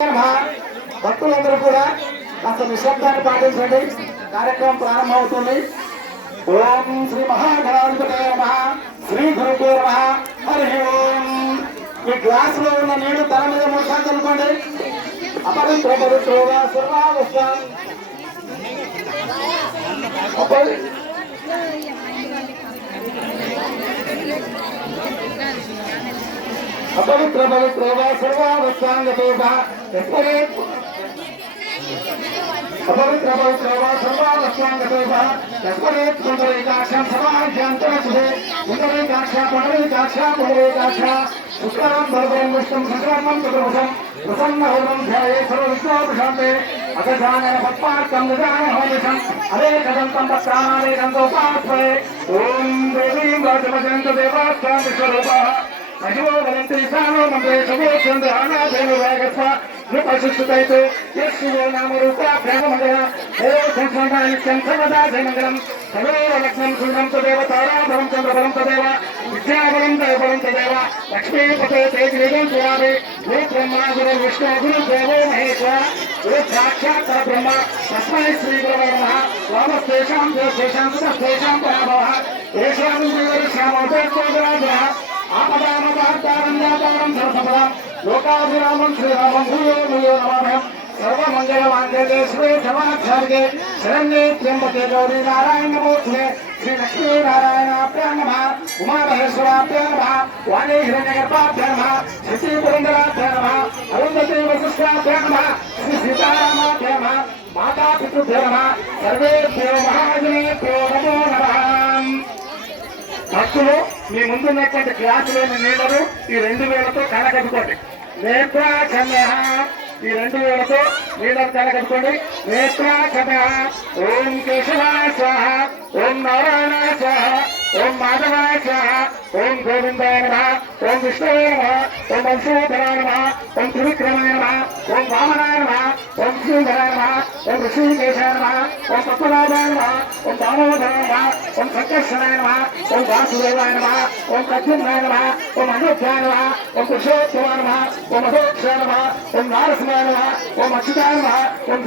భక్తులందరూ కూడా కాస్త నిశ్శబ్దాన్ని పాటించండి. కార్యక్రమం ప్రారంభమవుతుంది. ఓం శ్రీ మహాగణాధిపతే నమః, శ్రీ గురుభ్యో నమః, హరి ఓం. ఈ గ్లాస్ లో ఉన్న నీళ్లు తల మీద 3 సార్లు చల్లుకోండి. అపవిత్ర పవిత్రోగా సర్వావస్థ అపవిత్ర పవిత్రోగా సర్వావస్థాంగతోగా అపవిత్ర పవిత్రోగా సర్వావస్థాంగతోగా తస్మరేత్ పుండరీకాక్షం సమాధ్యాంతరసుదే పుండరీకాక్ష పుండరీకాక్ష పుండరీకాక్ష శుక్లాం భరతం విష్ణుం శశివర్ణం చతుర్భుజం ప్రసన్నవదనం ధ్యాయే సర్వవిష్ణోపశాంతే అగజానన పద్మార్కం నిజానహోమిషం అనేకదంతం పత్రానేకంతోపాస్మయే. ఓం దేవీం రాజమజంత దేవాస్థాం విశ్వరూపః మహిమో వదంతి సానో మంత్రే శుభోచంద ఆనాదేవ వేగస్వ నృపశిష్యుతైతే యస్సువో నామరూపాభ్యామగణ హే సంస్వంతా నిత్యం సర్వదా జయమంగళం సర్వేవ లగ్నం శూలం తదేవ తారాబలం చంద్రబలం తదేవ విద్యాబలం దైవబలం తదేవ లక్ష్మీపతే తేజం స్వామి గురు బ్రహ్మ గురు విష్ణు గురు దేవో మహేశ్వర గురు సాక్షాత్ బ్రహ్మ తస్మై శ్రీ గురవే నమః. వామస్తేషాం దేశేషాం సుతస్తేషాం పరాభవః తేషాం శ్యామోదోద్రాజः ఆపదామపార్తారం జాతారం సర్వసంపదాం లోకాభిరామం శ్రీరామం భూయో భూయో నమామ్యహం. సర్వమంగళమాంగళ్యే శివే సర్వార్థార్గే శరణ్యే త్ర్యంబకే గౌరీ నారాయణ నమోస్తుతే. శ్రీ లక్ష్మీనారాయణాభ్యాం నమః, ఉమామహేశ్వరాభ్యాం నమః, వాణీ హిరణ్యగర్భాభ్యాం నమః, శశీ పురంధరాభ్యాం నమః, అరుంధతీ వశిష్ఠాభ్యాం నమః, శ్రీ సీతారామాభ్యాం నమః, మాతాపితృభ్యో నమః, సర్వేభ్యో మహాజనేభ్యో నమో నమః. భక్తులు మీ ముందున్నటువంటి గ్లాసులోని నీళ్లను ఈ 2 వేలతో కనకట్టుకోండి. నేత్రాక్షమ్య, ఈ 2 వేలతో నీళ్లను కనకట్టుకోండి. నేత్రాక్షమ్య. ఓం కేశవాయ స్వాహ, ఓం నారాయణాయ స్వాహ, ఓం మాధవాయ స్వాహ, ఓం గోవిందాయ నమః, ఓం విష్ణువే నమః, ఓం వంశోధరాయ నమః, ఓం త్రివిక్రమాయ నమః, ఓం వామనాయ నమః, ఓం శ్రీధరాయ నమః, ఓం ఋషికేశాయ నమః, ఓం పద్మనాభాయ నమః, ఓం దామోదరాయ నమః, ఓం సంకర్షణాయ నమః, ఓం వాసుదేవాయ నమః, ఓం ప్రద్యుమ్నాయ నమః, ఓం అనిరుద్ధాయ నమః, ఓం పురుషోత్తమాయ నమః, ఓం అధోక్షాయ నమః, ఓం నారసింహాయ నమః, ఓం అచ్యుతాయ నమః, ఓం